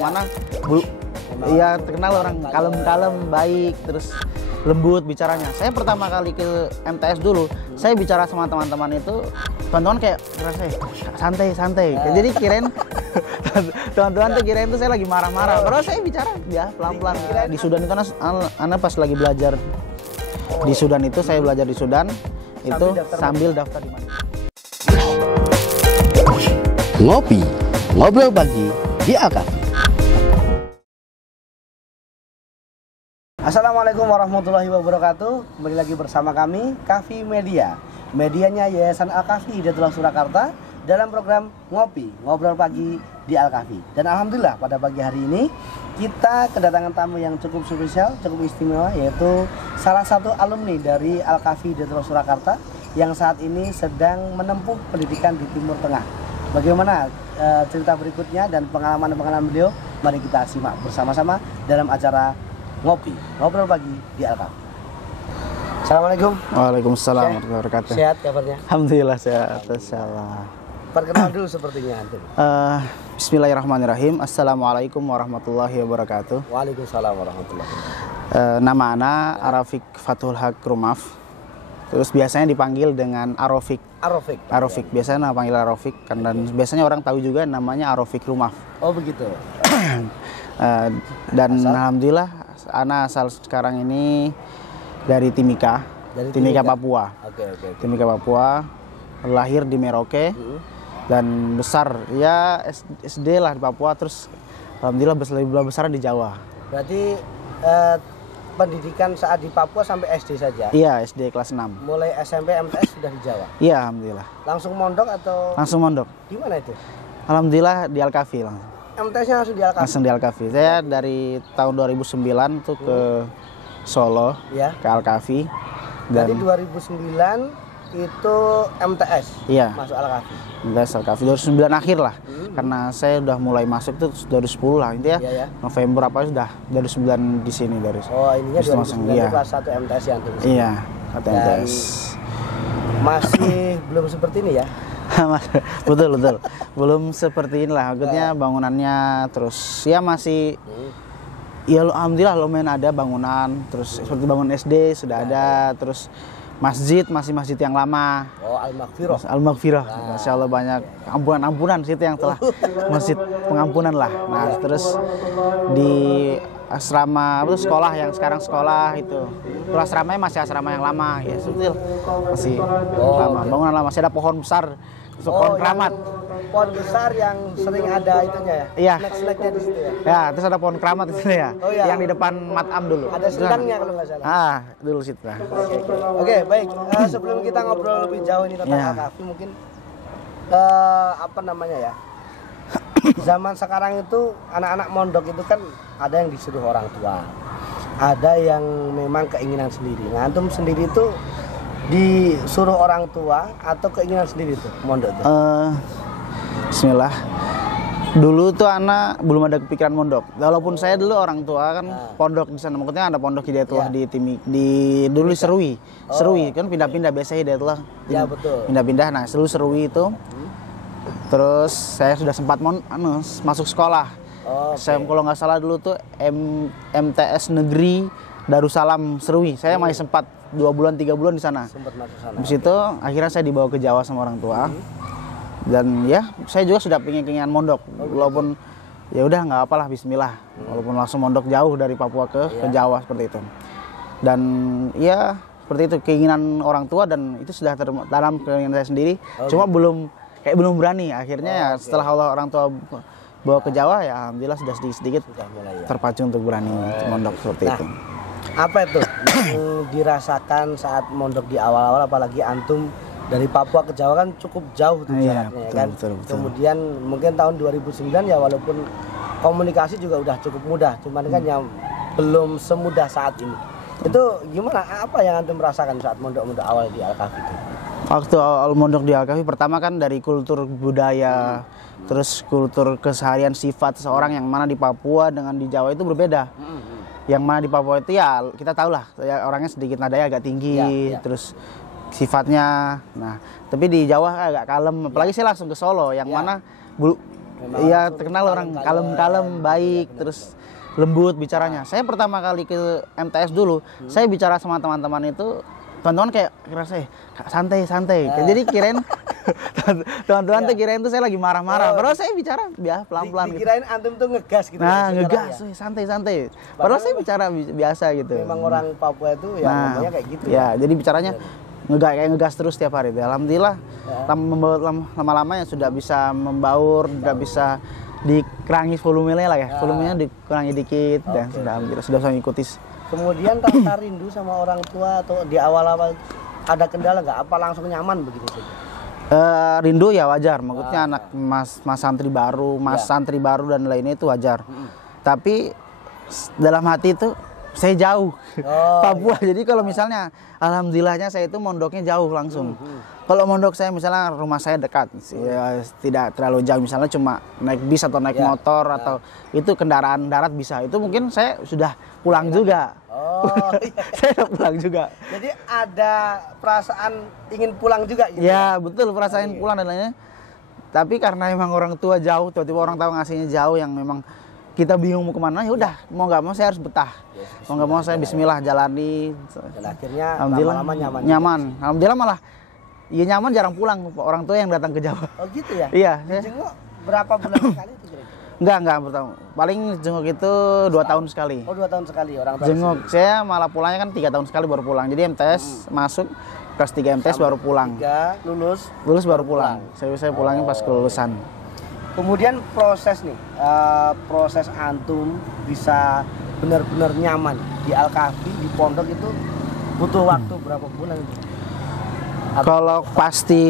Mana iya terkenal orang kalem-kalem, baik, terus lembut bicaranya. Saya pertama kali ke MTS dulu, saya bicara sama teman-teman itu, teman-teman kayak ngerasa santai. Jadi kirain teman-teman tuh kirain tuh saya lagi marah-marah. Padahal saya bicara ya pelan-pelan. Di Sudan itu anak pas lagi belajar di Sudan itu, saya belajar di Sudan itu sambil daftar di mana. Ngopi, ngobrol pagi di Alkafi. Assalamualaikum warahmatullahi wabarakatuh. Kembali lagi bersama kami, Kafi Media. Medianya Yayasan Alkafi Hidayatullah Surakarta dalam program Ngopi, Ngobrol Pagi di Alkafi. Dan alhamdulillah pada pagi hari ini kita kedatangan tamu yang cukup spesial, cukup istimewa, yaitu salah satu alumni dari Alkafi Hidayatullah Surakarta yang saat ini sedang menempuh pendidikan di Timur Tengah. Bagaimana cerita berikutnya dan pengalaman-pengalaman beliau? Mari kita simak bersama-sama dalam acara Ngopi, Ngobrol Pagi di Alkafi. Assalamualaikum. Waalaikumsalam warahmatullahi wabarakatuh. Sehat kabarnya? Alhamdulillah sehat. Insyaallah. Perkenalan dulu sepertinya antum. Bismillahirrahmanirrahim. Assalamualaikum warahmatullahi wabarakatuh. Waalaikumsalam warahmatullahi wabarakatuh. Nama ana Arafik Fathul Haq Rumaf. Terus biasanya dipanggil dengan Arofik. Arofik. Biasanya panggil Arofik karena biasanya orang tahu juga namanya Arofik Rumaf. Oh begitu. Dan alhamdulillah ana asal sekarang ini dari Timika. Timika Papua. Oke. Timika Papua. Lahir di Merauke. Dan besar ya SD lah di Papua, terus alhamdulillah lebih besar di Jawa. Berarti pendidikan saat di Papua sampai SD saja? Iya, SD kelas 6. Mulai SMP MTS sudah di Jawa? Iya, alhamdulillah. Langsung mondok atau? Langsung mondok. Di mana itu? Alhamdulillah di Alkafi langsung. MTS-nya langsung di Alkafi? Langsung di Alkafi. Saya dari tahun 2009 tuh ke Solo, ya, ke Alkafi. Dan jadi 2009 itu MTS? Iya. Masuk Alkafi? MTS Alkafi 2009 akhir lah. Karena saya udah mulai masuk tuh 2010 lah intinya. Iya. November apa sudah 2009 di sini dari. Oh, ininya 2009 iya. Kelas 1 MTS yang tuh. Iya, MTS. Masih belum seperti ini ya? betul. Belum seperti inilah. Maksudnya bangunannya terus ya masih ya alhamdulillah lumayan ada bangunan, terus seperti bangun SD sudah ada, terus masjid masih masjid yang lama. Oh, Al-Maghfirah. Al-Maghfirah. Masya Allah banyak ampunan situ yang telah masjid pengampunan lah. Nah, terus di asrama itu sekolah yang sekarang sekolah itu asramanya masih asrama yang lama ya, betul. Masih lama. Bangunan lama, masih ada pohon besar, pohon keramat. Pohon besar yang sering ada itunya ya? Iya. Snack-snacknya di situ ya? Ya, terus ada pohon keramat di situ ya. Oh, iya. Yang di depan Matam dulu. Ada sedangnya kalau nggak salah. Dulu situ lah. Oke, baik. Sebelum kita ngobrol lebih jauh ini tentang Alkafi, mungkin apa namanya ya? Zaman sekarang itu anak-anak mondok itu kan ada yang disuruh orang tua, ada yang memang keinginan sendiri. Nah, antum sendiri itu disuruh orang tua atau keinginan sendiri tuh mondok itu? Bismillah. Dulu tuh anak belum ada kepikiran mondok. Walaupun saya dulu orang tua kan pondok di sana. Maksudnya ada pondok Hidayatullah dulu di Serui. Serui kan pindah-pindah biasa Hidayatullah. Ya betul. Pindah-pindah. Nah, dulu Serui itu. Terus saya sudah sempat masuk sekolah. Saya kalau nggak salah dulu tuh MTS Negeri Darussalam Serui. Saya masih sempat 2 bulan 3 bulan di sana. Sempat masuk sana. Habis itu akhirnya saya dibawa ke Jawa sama orang tua. Dan ya saya juga sudah keinginan mondok. Walaupun ya udah nggak apalah, bismillah. Walaupun langsung mondok jauh dari Papua ke Jawa seperti itu. Dan ya seperti itu keinginan orang tua dan itu sudah tertanam keinginan saya sendiri. Cuma belum berani. Akhirnya ya setelah orang tua bawa ke Jawa ya alhamdulillah sudah sedikit terpacu untuk berani mondok seperti itu. Apa itu yang dirasakan saat mondok di awal-awal, apalagi antum dari Papua ke Jawa kan cukup jauh tuh jaraknya, kan? Betul. Kemudian mungkin tahun 2009 ya walaupun komunikasi juga udah cukup mudah, cuman kan yang belum semudah saat ini. Itu gimana? Apa yang antum merasakan saat mondok-mondok awal di Alkafi itu? Waktu awal mondok di Alkafi pertama kan dari kultur budaya, terus kultur keseharian sifat seseorang yang mana di Papua dengan di Jawa itu berbeda. Yang mana di Papua itu ya kita tahu lah ya, orangnya sedikit nadanya agak tinggi, terus sifatnya. Nah, tapi di Jawa agak kalem. Apalagi saya langsung ke Solo yang mana Memang Iya, langsung terkenal orang kalem-kalem, baik, terus lembut bicaranya. Saya pertama kali ke MTS dulu, saya bicara sama teman-teman itu, teman-teman kayak kira saya santai. Jadi kirain teman-teman tuh kirain tuh saya lagi marah-marah. Padahal saya bicara pelan-pelan gitu. Dikirain antum tuh ngegas gitu. Nah, ya, ngegas, ya. santai. Padahal saya bicara biasa gitu. Memang orang Papua itu ya ngomongnya kayak gitu. Ya, jadi bicaranya ngegas terus tiap hari. Alhamdulillah lama-lamanya sudah bisa membaur, sudah bisa dikurangi volumenya lah ya. Volumenya dikurangi dikit dan sudah bisa mengikuti. Kemudian rasa rindu sama orang tua atau di awal-awal ada kendala nggak? Apa langsung nyaman begitu saja? Rindu ya wajar, maksudnya anak mas santri baru dan lainnya itu wajar. Tapi dalam hati itu saya jauh Papua. Jadi kalau misalnya alhamdulillahnya saya itu mondoknya jauh langsung. Kalau mondok saya misalnya rumah saya dekat, ya, tidak terlalu jauh, misalnya cuma naik bis atau naik motor atau itu kendaraan darat bisa. Itu mungkin saya sudah pulang juga. Saya udah pulang juga. Jadi ada perasaan ingin pulang juga gitu. Ya, betul, perasaan pulang dan lainnya. Tapi karena emang orang tua jauh, tiba-tiba orang tahu ngasihnya jauh yang memang kita bingung mau kemana, ya udah mau nggak mau saya harus betah. Mau nggak mau saya Bismillah jalani. Dan akhirnya alhamdulillah lama-lama nyaman. Alhamdulillah malah ya nyaman, jarang pulang orang tua yang datang ke Jawa. Oh gitu ya? Iya. Jenguk berapa bulan sekali itu kira-kira? Enggak bertahun. Paling jenguk itu 2 tahun sekali. Oh 2 tahun sekali orang tua. Jenguk saya malah pulangnya kan 3 tahun sekali baru pulang. Jadi MTS masuk kelas 3 MTS baru pulang. 3 lulus Baru pulang. Saya pulangnya pas kelulusan. Kemudian proses nih, proses antum bisa benar-benar nyaman di Al-Kahfi, di pondok itu butuh waktu berapa bulan itu? Kalau pasti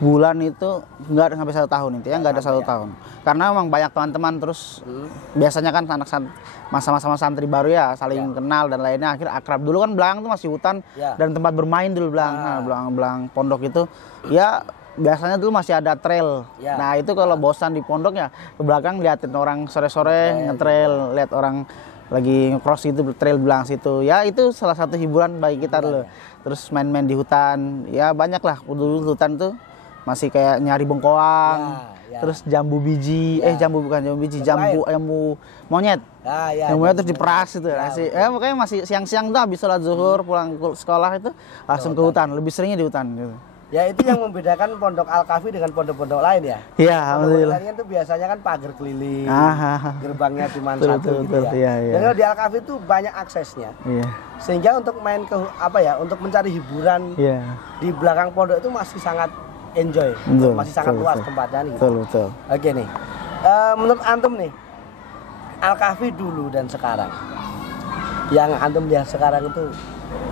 bulan itu nggak sampai 1 tahun itu ya, nggak ada 1 tahun. Karena memang banyak teman-teman, terus biasanya kan anak masa-masa santri baru ya saling kenal dan lainnya, akhirnya akrab. Dulu kan belakang tuh masih hutan dan tempat bermain dulu belakang. Nah, belakang pondok itu ya biasanya dulu masih ada trail. Nah itu kalau bosan di pondok ya ke belakang liatin orang sore-sore ngetrail, lihat orang lagi nge-cross itu trail belakang situ. Ya itu salah satu hiburan bagi kita dulu. Terus main-main di hutan. Ya banyak lah, dulu hutan tuh masih kayak nyari bengkoang. Terus jambu biji, jambu monyet. Yang monyet terus diperas itu. Pokoknya masih siang-siang tuh habis sholat zuhur pulang sekolah itu langsung ke hutan. Lebih seringnya di hutan gitu. Ya itu yang membedakan pondok Al-Kahfi dengan pondok-pondok lain ya. Iya, alhamdulillah. Lainnya tuh biasanya kan pagar keliling, gerbangnya cuma satu gitu ya. Dan kalau di Al-Kahfi itu banyak aksesnya. Iya. Sehingga untuk main ke untuk mencari hiburan di belakang pondok itu masih sangat enjoy, masih sangat luas tempatnya nih. Betul. Oke nih. Menurut antum nih, Al-Kahfi dulu dan sekarang. Yang antum lihat sekarang itu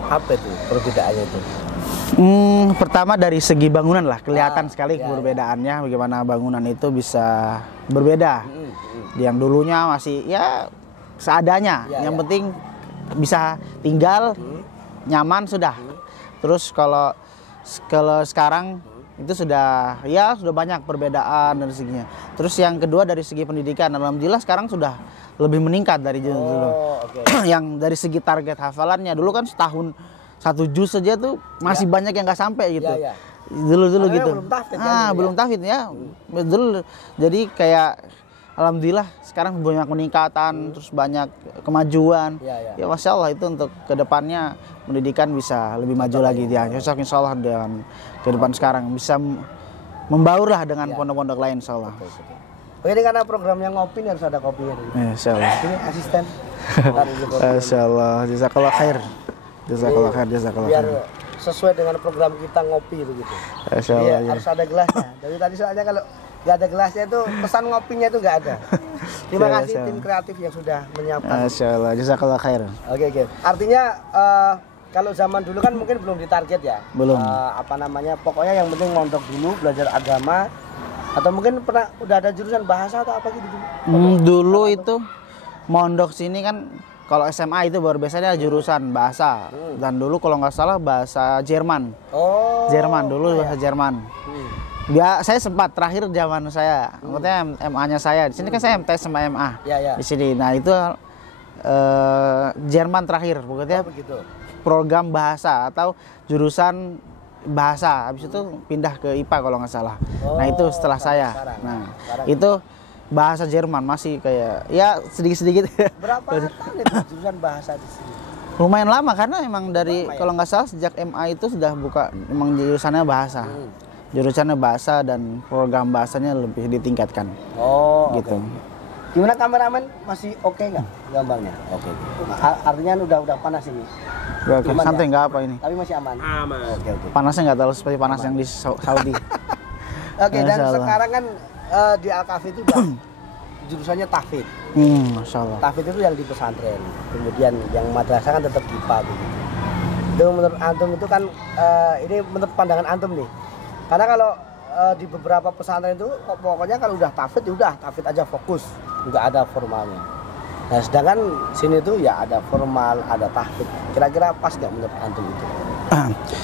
apa itu perbedaannya itu? Pertama dari segi bangunan lah, kelihatan sekali perbedaannya, bagaimana bangunan itu bisa berbeda. Yang dulunya masih ya seadanya, yang penting bisa tinggal nyaman sudah. Terus kalau sekarang itu sudah banyak perbedaan dari seginya. Terus yang kedua dari segi pendidikan, alhamdulillah sekarang sudah lebih meningkat dari dulu. Yang dari segi target hafalannya dulu kan setahun 1 juz saja tuh masih banyak yang nggak sampai gitu. Dulu gitu. Belum tahfidz ya. Dulu jadi kayak alhamdulillah sekarang banyak peningkatan, terus banyak kemajuan. Ya masya Allah itu untuk kedepannya pendidikan bisa lebih maju lagi dia. Insya Allah dengan kedepan sekarang bisa membaur lah dengan pondok-pondok lain insya Allah. Ini karena programnya ngopi harus ada kopinya. Insya Allah. Ini asisten. Insya Allah. Jazakallah khair. Jazakallah khair. Biar sesuai dengan program kita ngopi begitu. Iya, harus ada gelasnya. Dari tadi soalnya kalau nggak ada gelasnya itu pesan ngopinya itu nggak ada. Terima kasih tim kreatif yang sudah menyiapkan. Masya Allah, jazakallah khair. Oke. Artinya kalau zaman dulu kan mungkin belum ditarget ya. Belum. Pokoknya yang penting mondok dulu, belajar agama. Atau mungkin udah ada jurusan bahasa atau apa gitu dulu? Dulu itu mondok sini kan. Kalau SMA itu baru biasanya jurusan bahasa. Dan dulu kalau nggak salah bahasa Jerman. Jerman dulu bahasa Jerman. Saya sempat terakhir zaman saya, maksudnya MA-nya saya. Di sini kan saya MTS sama MA. Di sini. Nah, itu Jerman terakhir. Pokoknya program bahasa atau jurusan bahasa. Habis itu pindah ke IPA kalau nggak salah. Nah, itu setelah saya. Nah, itu bahasa Jerman, masih kayak ya sedikit-sedikit. Berapa tahun itu jurusan bahasa di sini? Lumayan lama karena emang dari kalau nggak salah sejak MA itu sudah buka emang jurusannya bahasa. Jurusannya bahasa dan program bahasanya lebih ditingkatkan. Oh, gitu. oke. Gimana kameramen, masih oke nggak gambarnya? Oke. Artinya udah panas ini. Oke, Aman santai ya? nggak apa ini. Tapi masih aman. Aman. Oke. Panasnya nggak terlalu seperti panas yang di Saudi. Oke, dan Masya Allah. sekarang kan di Al-Kahfi itu udah jurusannya tahfidz. Masya Allah. Tahfidz itu yang di pesantren. Kemudian yang madrasah kan tetap IPA begitu. Itu menurut antum itu kan ini menurut pandangan antum nih. Karena kalau di beberapa pesantren itu pokoknya kalau udah tahfidz ya udah tahfidz aja fokus, nggak ada formalnya. Nah, sedangkan sini tuh ya ada formal, ada tahfidz. Kira-kira pas nggak menurut antum itu?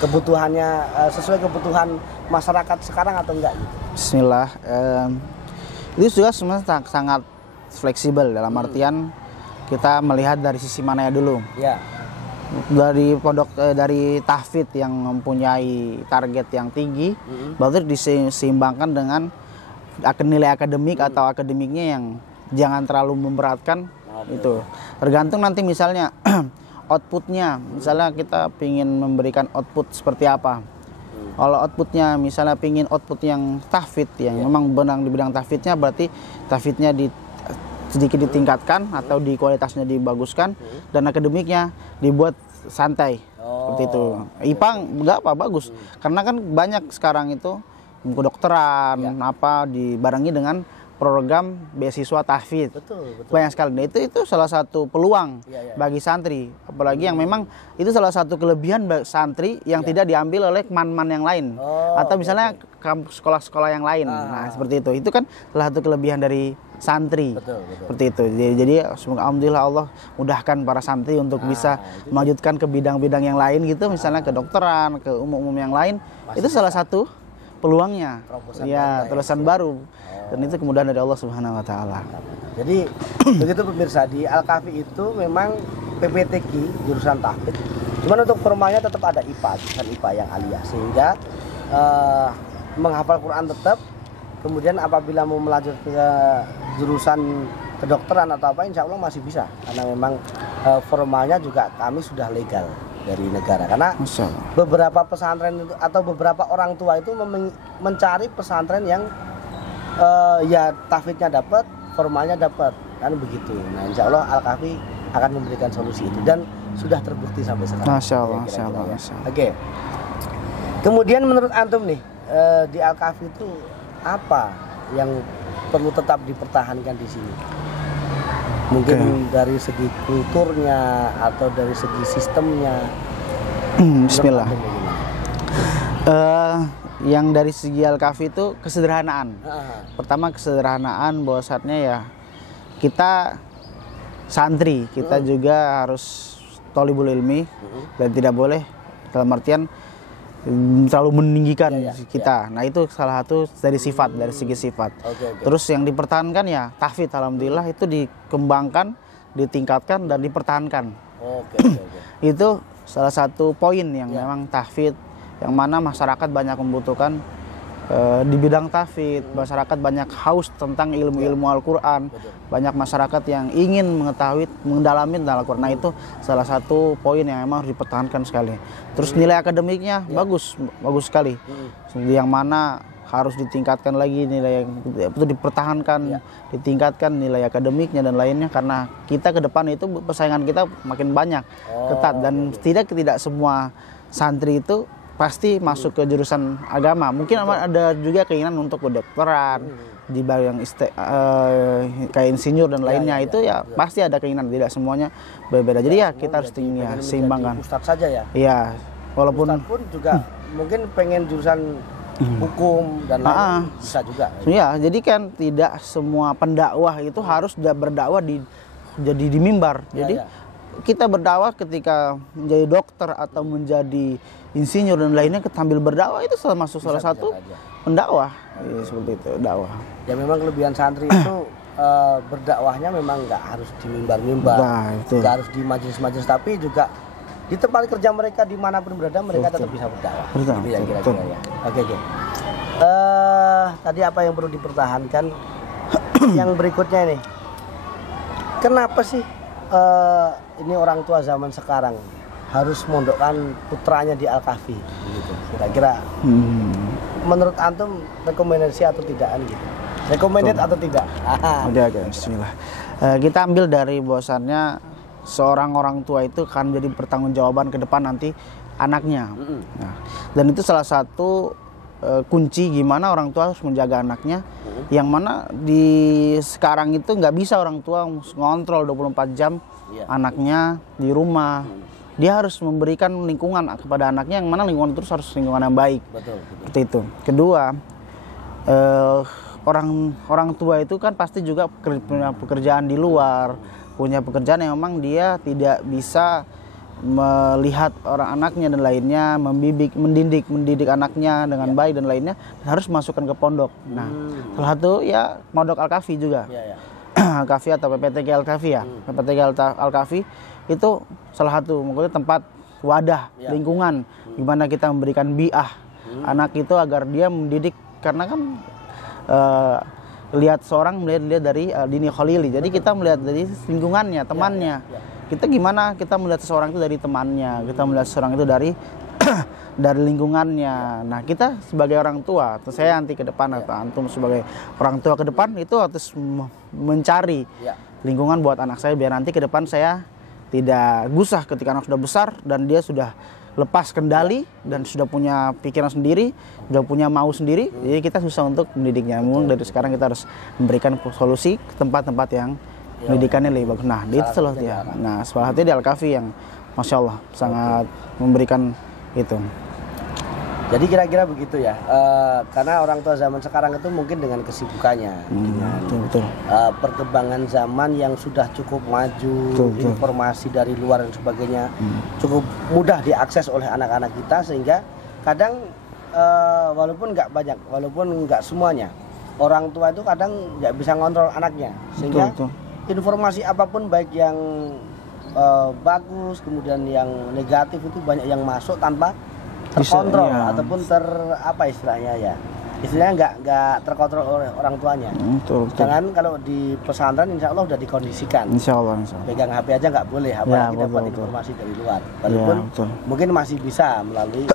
Kebutuhannya sesuai kebutuhan masyarakat sekarang atau enggak gitu? Bismillah. Itu juga sebenarnya sangat fleksibel dalam artian kita melihat dari sisi mananya dulu. Ya. Dari pondok dari tahfidz yang mempunyai target yang tinggi, berarti diseimbangkan dengan nilai akademik atau akademiknya yang jangan terlalu memberatkan. Itu tergantung nanti misalnya outputnya, misalnya kita ingin memberikan output seperti apa. Kalau outputnya misalnya ingin output yang tahfidz yang memang benang di bidang tahfidznya, berarti tahfidznya sedikit ditingkatkan atau di kualitasnya dibaguskan dan akademiknya dibuat santai seperti itu. IPA enggak apa bagus karena kan banyak sekarang itu kedokteran apa dibarengi dengan program beasiswa tahfidz. Betul. Banyak sekali. Nah, itu salah satu peluang bagi santri, apalagi yang memang itu salah satu kelebihan santri yang tidak diambil oleh man-man yang lain atau misalnya sekolah-sekolah yang lain. Nah, seperti itu. Itu kan salah satu kelebihan dari santri. Betul. Seperti itu. Jadi semoga alhamdulillah Allah mudahkan para santri untuk bisa melanjutkan ke bidang-bidang yang lain gitu, misalnya kedokteran, ke umum-umum yang lain. Itu salah satu peluangnya. Terobosan baru. Dan itu kemudahan dari Allah Subhanahu wa taala. Jadi begitu pemirsa, di Al-Kahfi itu memang PPTQ jurusan tahfidz. Cuman untuk formalnya tetap ada IPA, jurusan IPA yang aliyah, sehingga menghafal Quran tetap. Kemudian apabila mau melanjut ke jurusan kedokteran atau apa, insya Allah masih bisa, karena memang formalnya juga kami sudah legal dari negara. Karena beberapa pesantren itu atau beberapa orang tua itu mencari pesantren yang ya tahfidznya dapat, formalnya dapat, kan begitu. Nah, insya Allah Al-Kahfi akan memberikan solusi itu dan sudah terbukti sampai sekarang. Masya Allah, Masya Allah. Oke. Kemudian menurut antum nih di Al-Kahfi itu apa yang perlu tetap dipertahankan di sini? Mungkin dari segi kulturnya atau dari segi sistemnya. Bismillah. Yang dari segi Al-Kahfi itu kesederhanaan. Pertama kesederhanaan, bahwasanya ya kita santri, kita juga harus thalibul ilmi dan tidak boleh dalam artian terlalu meninggikan kita. Nah, itu salah satu dari sifat, dari segi sifat. Terus yang dipertahankan ya tahfidz, alhamdulillah itu dikembangkan, ditingkatkan dan dipertahankan. Itu salah satu poin yang memang tahfidz, yang mana masyarakat banyak membutuhkan di bidang tahfidz. Masyarakat banyak haus tentang ilmu-ilmu Al-Quran. Banyak masyarakat yang ingin mengetahui, mendalami tentang Al-Quran. Nah, itu salah satu poin yang memang harus dipertahankan sekali. Terus nilai akademiknya bagus sekali. Yang mana harus ditingkatkan lagi, nilai itu dipertahankan, ditingkatkan nilai akademiknya dan lainnya, karena kita ke depan itu persaingan kita makin banyak, ketat, dan tidak semua santri itu pasti masuk ke jurusan agama. Mungkin ada juga keinginan untuk kedokteran di bidang kayak insinyur dan lainnya. Itu ya pasti ada keinginan, tidak semuanya berbeda. Jadi ya kita harus seimbangkan. Ustadz saja ya. Iya, walaupun Ustadz pun juga mungkin pengen jurusan hukum dan lain bisa juga. Ya, jadi kan tidak semua pendakwah itu harus berdakwah jadi di mimbar. Jadi kita berdakwah ketika menjadi dokter atau menjadi insinyur dan lainnya, sambil berdakwah itu termasuk salah satu pendakwah. Seperti itu, dakwah. Ya memang kelebihan santri itu berdakwahnya memang nggak harus di mimbar-mimbar, nggak harus di majelis-majelis, tapi juga di tempat kerja mereka dimanapun berada mereka tetap bisa berdakwah. Gitu ya kira-kira ya. Oke. Tadi apa yang perlu dipertahankan yang berikutnya ini, kenapa sih ini orang tua zaman sekarang harus mondokkan putranya di Al-Kahfi gitu? Kira-kira menurut antum rekomendasi atau tidak gitu? Recommended atau tidak? Oke, bismillah. Kita ambil dari bahwasannya seorang orang tua itu akan menjadi pertanggungjawaban ke depan nanti anaknya. Nah, dan itu salah satu kunci gimana orang tua harus menjaga anaknya, yang mana di sekarang itu nggak bisa orang tua ngontrol 24 jam anaknya di rumah. Dia harus memberikan lingkungan kepada anaknya, yang mana lingkungan terus harus lingkungan yang baik. Betul. Seperti itu. Kedua, orang tua itu kan pasti juga punya pekerjaan di luar, punya pekerjaan yang memang dia tidak bisa melihat orang anaknya dan lainnya, mendidik anaknya dengan baik dan lainnya, harus masukkan ke pondok. Nah, salah satu ya pondok Al-Kahfi juga. Al-Kahfi atau PPTG Al-Kahfi ya. PPTG Al-Kahfi itu salah satu maksudnya tempat wadah, lingkungan gimana kita memberikan bi'ah anak itu agar dia mendidik, karena kan lihat seorang melihat dari dini khalili. Jadi kita melihat dari lingkungannya, temannya. Kita gimana kita melihat seseorang itu dari temannya, kita melihat seseorang itu dari dari lingkungannya. Nah, kita sebagai orang tua, atau saya nanti ke depan atau antum sebagai orang tua ke depan itu harus mencari lingkungan buat anak saya biar nanti ke depan saya tidak gusah ketika anak sudah besar dan dia sudah lepas kendali dan sudah punya pikiran sendiri, sudah punya mau sendiri. Jadi kita susah untuk mendidiknya. Mungkin dari sekarang kita harus memberikan solusi ke tempat-tempat yang pendidikannya lebih bagus. Nah, itu salah satu ya. Nah, salah satu di Al-Kahfi yang Masya Allah sangat memberikan itu. Jadi kira-kira begitu ya, karena orang tua zaman sekarang itu mungkin dengan kesibukannya, dengan perkembangan zaman yang sudah cukup maju, informasi dari luar dan sebagainya cukup mudah diakses oleh anak-anak kita, sehingga kadang walaupun nggak banyak, walaupun nggak semuanya, orang tua itu kadang nggak bisa ngontrol anaknya, sehingga informasi apapun baik yang bagus kemudian yang negatif itu banyak yang masuk tanpa terkontrol ataupun istilahnya nggak terkontrol oleh orang tuanya. Jangan kalau di pesantren insya Allah udah dikondisikan. Insya Allah. Pegang HP aja nggak boleh, apalagi dapat informasi dari luar. Walaupun mungkin masih bisa melalui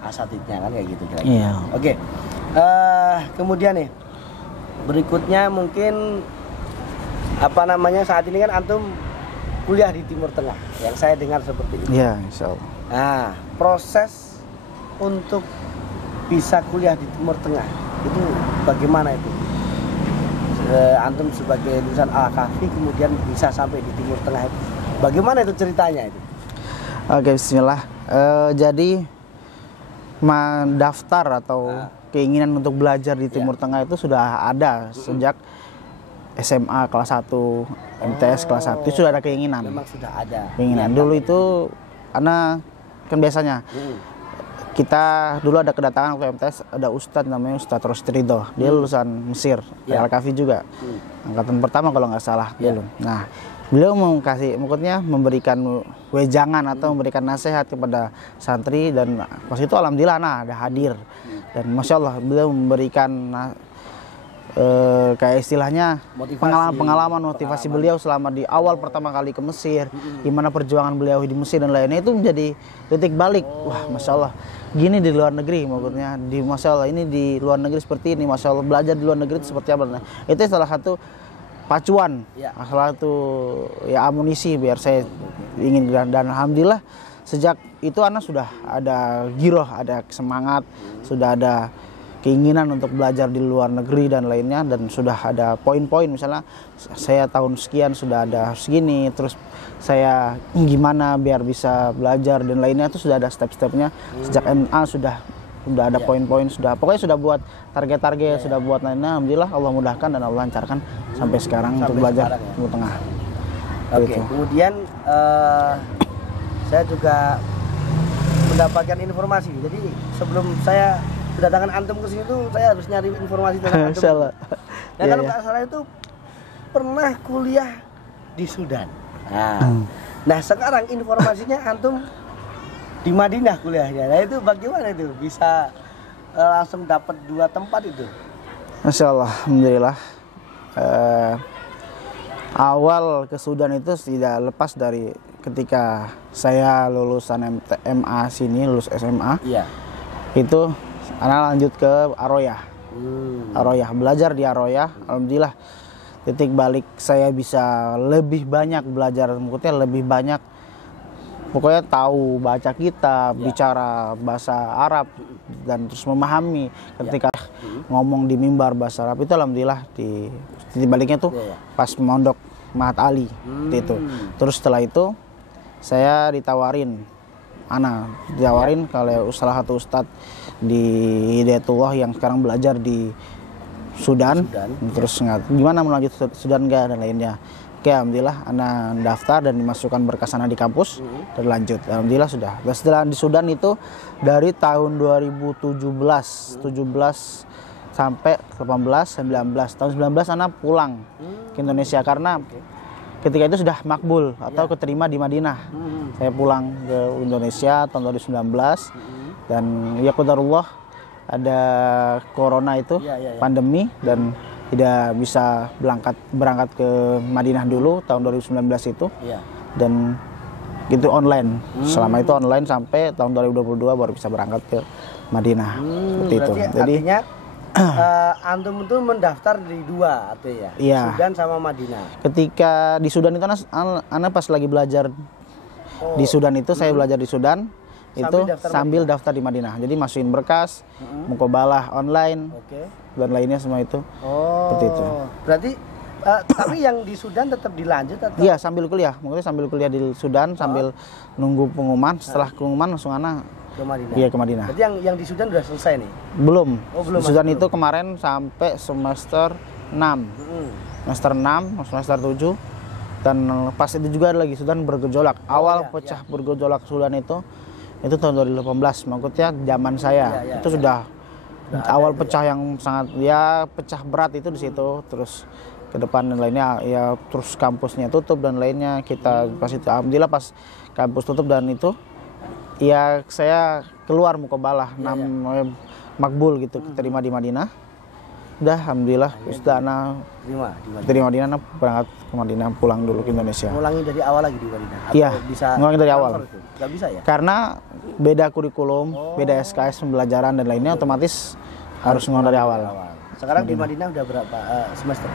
asatidnya kan kayak gitu kira-kira. Oke. Kemudian nih berikutnya mungkin saat ini kan antum kuliah di Timur Tengah, yang saya dengar seperti itu. Iya, insya Allah. Nah, proses untuk bisa kuliah di Timur Tengah itu bagaimana itu? Antum sebagai lulusan Al-Kahfi kemudian bisa sampai di Timur Tengah itu, bagaimana itu ceritanya itu? Oke, bismillah. Jadi daftar atau keinginan untuk belajar di Timur Tengah itu sudah ada sejak SMA kelas 1, MTS kelas 1 itu sudah ada keinginan. Memang sudah ada. Keinginan. Dulu itu karena kan biasanya kita dulu ada kedatangan ke MTS, ada Ustadz namanya Ustadz Rostridho. Dia lulusan Mesir, Al-Kahfi juga. Angkatan pertama kalau nggak salah dulu. Nah, beliau memberikan wejangan atau memberikan nasihat kepada santri, dan pas itu alhamdulillah ada hadir. Dan Masya Allah beliau memberikan kayak istilahnya pengalaman motivasi beliau selama di awal pertama kali ke Mesir, gimana perjuangan beliau di Mesir dan lainnya, itu menjadi titik balik. Wah, Masya Allah, gini di luar negeri, maksudnya di Masya Allah ini di luar negeri seperti ini, Masya Allah belajar di luar negeri itu seperti apa. Nah, itu salah satu pacuan, salah satu amunisi biar saya ingin, dan alhamdulillah sejak itu anak sudah ada giroh, ada semangat, sudah ada keinginan untuk belajar di luar negeri dan lainnya, dan sudah ada poin-poin, misalnya saya tahun sekian sudah ada segini, terus saya gimana biar bisa belajar dan lainnya, itu sudah ada step-stepnya. Sejak MA sudah ada poin-poin, pokoknya sudah buat target-target, sudah buat lainnya. Alhamdulillah Allah mudahkan dan Allah lancarkan sampai sekarang untuk belajar Timur Tengah. Oke, kemudian saya juga mendapatkan informasi. Jadi sebelum saya kedatangan antum ke sini tuh saya harus nyari informasi tentang antum. Nah, kalau nggak salah itu pernah kuliah di Sudan. Nah, sekarang informasinya antum di Madinah kuliahnya. Nah, itu bagaimana itu bisa langsung dapat 2 tempat itu? Masya Allah, alhamdulillah. awal ke Sudan itu tidak lepas dari ketika saya lulusan MA sini, lulus SMA. Iya. Itu anak lanjut ke Aroyah. Aroyah, belajar di Aroyah. Alhamdulillah titik balik saya bisa lebih banyak belajar, maksudnya lebih banyak pokoknya tahu baca kitab, bicara bahasa Arab dan terus memahami ketika ngomong di mimbar bahasa Arab itu alhamdulillah di titik baliknya tuh pas mondok Mahat Ali itu. Terus setelah itu saya ditawarin kalau salah satu ustadz di Hidayatullah yang sekarang belajar di Sudan. Terus gimana mau lanjut Sudan enggak dan lainnya. Oke, alhamdulillah anak daftar dan dimasukkan berkas anak di kampus dan lanjut. Alhamdulillah sudah. Dan setelah di Sudan itu dari tahun 2017 sampai 18, 19. Tahun 19 anak pulang ke Indonesia karena ketika itu sudah makbul atau keterima di Madinah. Saya pulang ke Indonesia tahun 2019 dan ya qadarullah ada corona itu, pandemi dan tidak bisa berangkat ke Madinah dulu tahun 2019 itu. Dan itu online. Selama itu online sampai tahun 2022 baru bisa berangkat ke Madinah. Seperti itu. Jadi artinya antum itu mendaftar di dua artinya ya? Sudan sama Madinah. Ketika di Sudan itu anak pas lagi belajar di Sudan itu saya belajar di Sudan itu sambil daftar di Madinah. Jadi masukin berkas, mukobalah online dan lainnya semua itu. Seperti itu. Berarti tapi yang di Sudan tetap dilanjut atau? Iya, sambil kuliah. Mungkin sambil kuliah di Sudan sambil nunggu pengumuman. Setelah pengumuman langsung anak ke Madinah. Iya, ke Madinah. Berarti yang di Sudan udah selesai nih? Belum. Belum. Di Sudan itu kemarin sampai semester 6. Semester 6, semester 7. Dan pas itu juga ada lagi Sudan bergejolak. Awal pecah bergejolak Sudan itu tahun 2018. Maksudnya zaman saya. Itu sudah awal pecah yang sangat pecah berat itu di situ. Terus ke depan dan lainnya ya terus kampusnya tutup dan lainnya kita pas itu alhamdulillah pas kampus tutup dan itu ya saya keluar mukobalah makbul gitu terima di Madinah. Udah alhamdulillah sudah terima di Madinah berangkat ke Madinah pulang dulu ke Indonesia. Ngulangi dari awal lagi di Madinah? Iya, ngulangi dari awal. Gak bisa ya? Karena beda kurikulum, beda SKS pembelajaran dan lainnya otomatis harus ngulang dari awal. Sekarang di Madinah udah berapa semester?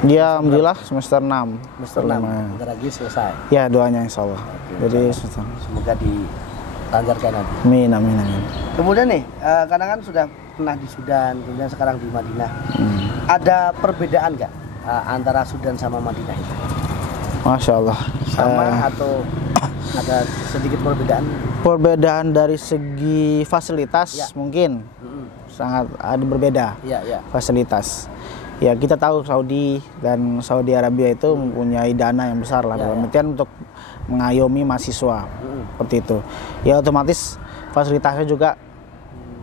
Dia alhamdulillah semester 6. Semester 6. Bentar lagi selesai. Ya, doanya insyaallah. Jadi semoga dilancarkan nanti. Amin. Kemudian nih, karena kan sudah pernah di Sudan, kemudian sekarang di Madinah. Ada perbedaan nggak antara Sudan sama Madinah itu? Masya Allah. Sama atau ada sedikit perbedaan? Perbedaan dari segi fasilitas mungkin sangat ada berbeda. Fasilitas. Ya kita tahu Saudi dan Saudi Arabia itu mempunyai dana yang besar lah dalam artian untuk mengayomi mahasiswa seperti itu. Ya otomatis fasilitasnya juga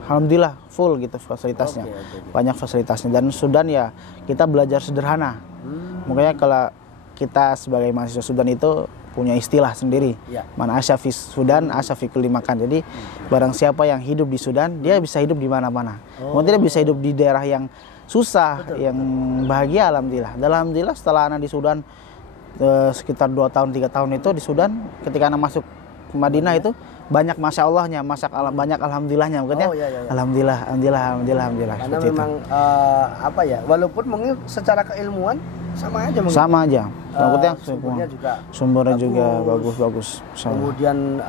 alhamdulillah full gitu fasilitasnya. Banyak fasilitasnya dan Sudan ya kita belajar sederhana. Makanya kalau kita sebagai mahasiswa Sudan itu punya istilah sendiri. Man asyafis Sudan asyafikul makan. Jadi barang siapa yang hidup di Sudan dia bisa hidup di mana-mana. Mungkin dia bisa hidup di daerah yang susah, yang bahagia alhamdulillah. Alhamdulillah setelah anak di Sudan sekitar 2 tahun 3 tahun itu di Sudan, ketika anak masuk ke Madinah itu banyak masya Allahnya, banyak alhamdulillahnya. Maksudnya alhamdulillah. Karena memang walaupun mungkin secara keilmuan sama aja mungkin. Sama aja. Maksudnya sumbernya juga bagus. Kemudian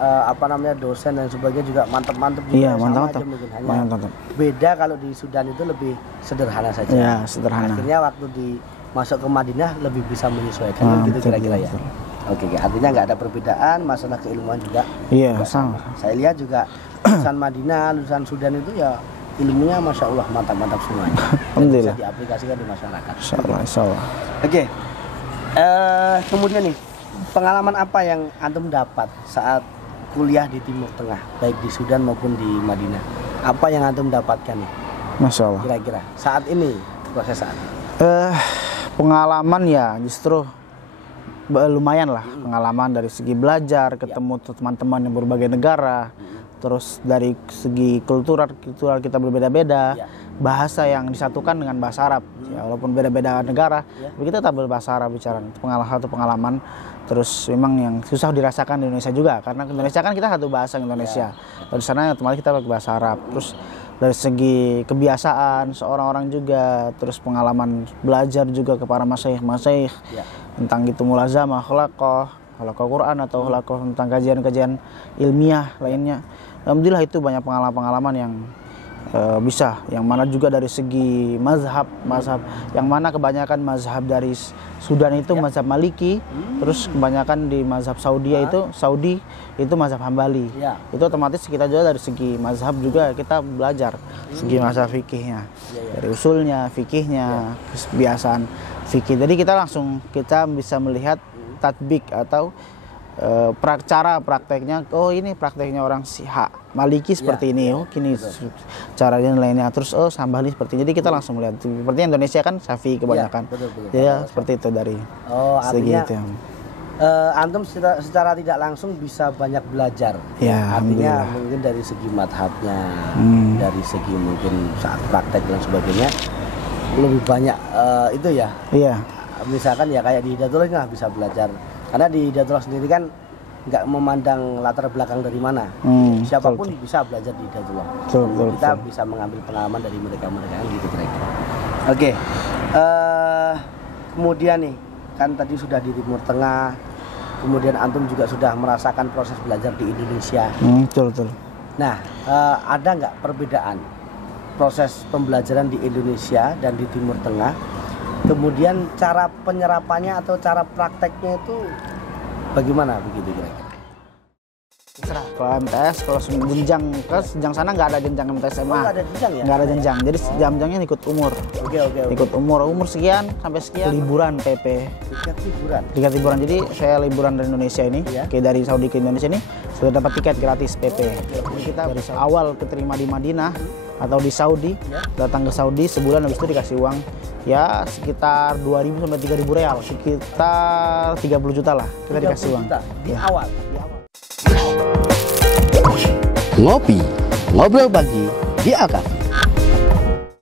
dosen dan sebagainya juga mantap juga. Iya, mantap. Beda kalau di Sudan itu lebih sederhana saja. Iya, sederhana. Akhirnya waktu masuk ke Madinah lebih bisa menyesuaikan gitu kira-kira ya. Oke, artinya nggak ada perbedaan, masalah keilmuan juga. Iya, sama. Saya lihat juga lulusan Madinah, lulusan Sudan itu ya ilmunya masya Allah mantap semuanya. Alhamdulillah. Bisa diaplikasikan di masyarakat. Insya Allah. Oke. Kemudian nih, pengalaman apa yang antum dapat saat kuliah di Timur Tengah, baik di Sudan maupun di Madinah? Apa yang antum dapatkan nih? Masya Allah. Kira-kira saat ini, proses saat ini. Pengalaman ya justru lumayan lah pengalaman dari segi belajar, ketemu teman-teman yang berbagai negara, terus dari segi kultural kita berbeda-beda, bahasa yang disatukan dengan bahasa Arab. Ya, walaupun beda-beda negara, tapi kita tetap berbahasa Arab bicara. Itu satu pengalaman. Terus memang yang susah dirasakan di Indonesia juga, karena di Indonesia kan kita satu bahasa Indonesia. Di sana otomatis kita pakai bahasa Arab. Terus dari segi kebiasaan seorang orang juga, terus pengalaman belajar juga ke para masyayikh tentang gitu mulazamah, khalaqah Quran atau khalaqah tentang kajian-kajian ilmiah lainnya. Alhamdulillah itu banyak pengalaman-pengalaman yang bisa, yang mana juga dari segi mazhab yang mana kebanyakan mazhab dari Sudan itu mazhab Maliki, terus kebanyakan di mazhab Saudi itu mazhab Hambali. Itu otomatis kita juga dari segi mazhab juga kita belajar segi mazhab fikihnya, dari usulnya, fikihnya, kebiasaan fikih. Jadi kita bisa melihat tatbik atau cara prakteknya. Oh, ini prakteknya orang Maliki seperti ini. Oh, gini caranya lainnya. Terus Hambali seperti ini. Jadi kita langsung melihat. Seperti Indonesia kan Syafi'i kebanyakan. Ya, seperti itu dari segi itu. Antum secara tidak langsung bisa banyak belajar. Ya, artinya mungkin dari segi madhabnya, dari segi mungkin saat praktek dan sebagainya lebih banyak itu ya. Iya. Misalkan ya kayak di Hidayatullah nggak bisa belajar. Karena di Hidayatullah sendiri kan nggak memandang latar belakang dari mana. Siapapun bisa belajar di Hidayatullah. Kita bisa mengambil pengalaman dari mereka gitu kira-kira. Oke. Kemudian nih, kan tadi sudah di Timur Tengah, kemudian antum juga sudah merasakan proses belajar di Indonesia. Betul. Nah, ada nggak perbedaan proses pembelajaran di Indonesia dan di Timur Tengah? Kemudian cara penyerapannya atau cara prakteknya itu bagaimana begitu kira-kira? Kalau MTS, kalau jenjang sana nggak ada jenjang MTS SMA. Nggak ada jenjang ya? Nggak ada jenjang, jadi jenjangnya ikut umur. Oke. Ikut umur sekian sampai sekian. Liburan PP. Tiket liburan. Jadi saya liburan dari Indonesia ini, dari Saudi ke Indonesia ini sudah dapat tiket gratis PP. Jadi kita dari awal keterima di Madinah atau di Saudi, datang ke Saudi sebulan, habis itu dikasih uang ya sekitar 2.000 sampai 3.000 real, sekitar 30 juta lah kita dikasih uang di awal. Ngopi, ngobrol pagi di Alkafi.